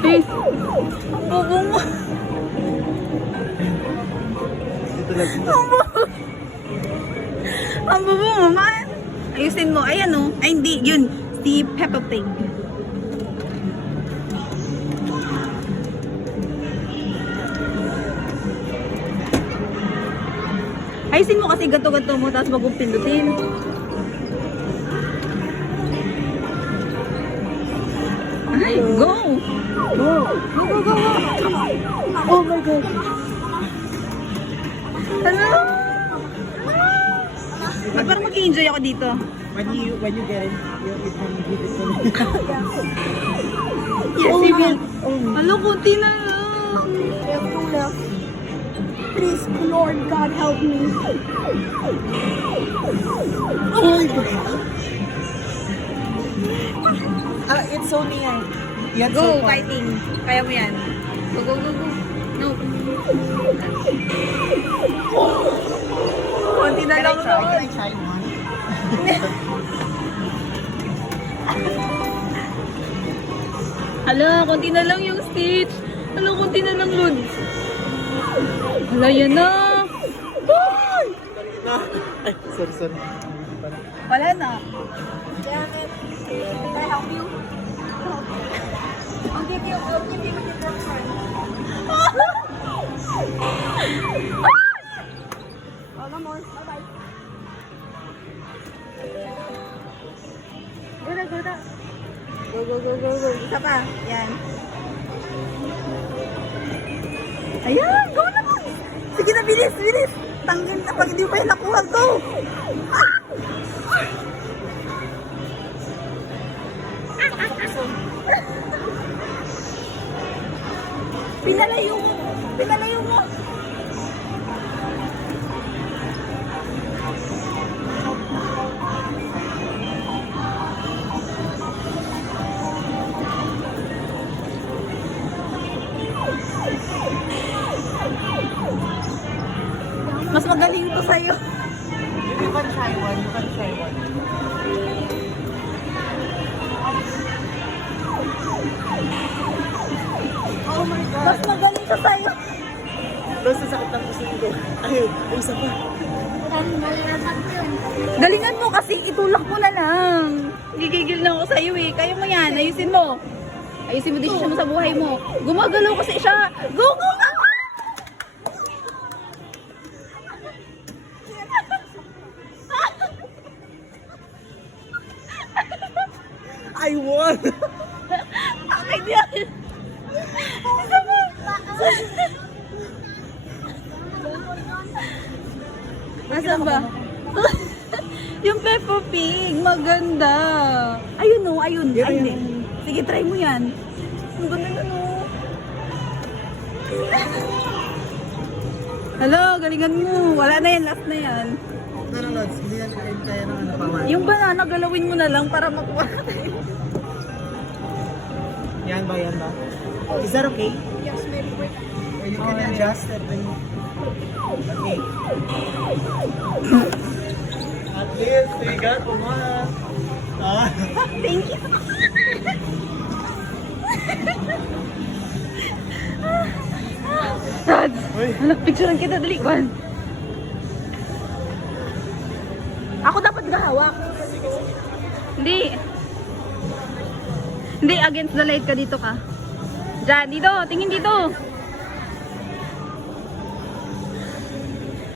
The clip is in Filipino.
Please. Bobo mo. Dito lang. Ang bobo mo, man. Ayusin mo. Ayan o. Ay, hindi. Yun. Si Peppa Pig. Ayusin mo kasi gato-gato mo, tapos bagong pindutin. Ay, go! Go! Go, go, go, go! Oh my God! Hello! Ay, parang mag-enjoy ako dito. When you get it, you can give it to me. Yes, Oh, even. oh. Hello, kunti na lang. Please, Lord God, help me. Oh my God! It's so near. Yan, so Go, far. fighting. Kaya mo yan. Go, go, go, go. No. Kunti na Can I lang. try? Can I try one? Hala, kunti na lang yung Stitch. Hala, kunti na lang, Lods. Hala, yan na. Boy! Ay, sorry. Wala na. Damn it. Can I help you? I'll give you the first one. Oh, no more. Bye-bye. Go na, go na. Go, go, go, go, go. Isa pa. Yan. Ayan, go na. Sige na, bilis, bilis. Tanggal na pag hindi pa yung nakuha. Go. Pinalayo mo. Pinalayo mo. Mas magaling to sa'yo. You can try one. You can try one. Oh my God. Mas magaling to sa'yo. Basta sakit ng pusin ko. Ay, may isa pa. Galingan mo kasi itulak mo na lang. Gigigil na ako sa'yo eh. Kaya mo yan. Ayusin mo. Ayusin mo desisyon mo sa buhay mo. Gumagalaw kasi siya. Go, go, go! I won! Akin yan. Isa mo. Nasaan ba? Yung Peppa Pig, maganda. Ayun no, ayun. Yan, Ayun yan. eh. Sige, try mo yan. Ang ganda na no. Hello, galingan mo. Wala na yan, last na yan. No, Lods. Hindi na kaya ng ano pa man. Yung banana, galawin mo na lang para makuha natin. Yan ba? Is that okay? Yes, maybe. Wait. Or you can adjust it when you... Okay. At least, we got one. Thank you. Dad, Uy. picturean kita, dali. One. Ako dapat gahawak. Hindi. Hindi, against the light ka dito ka. Diyan, dito. Tingin dito.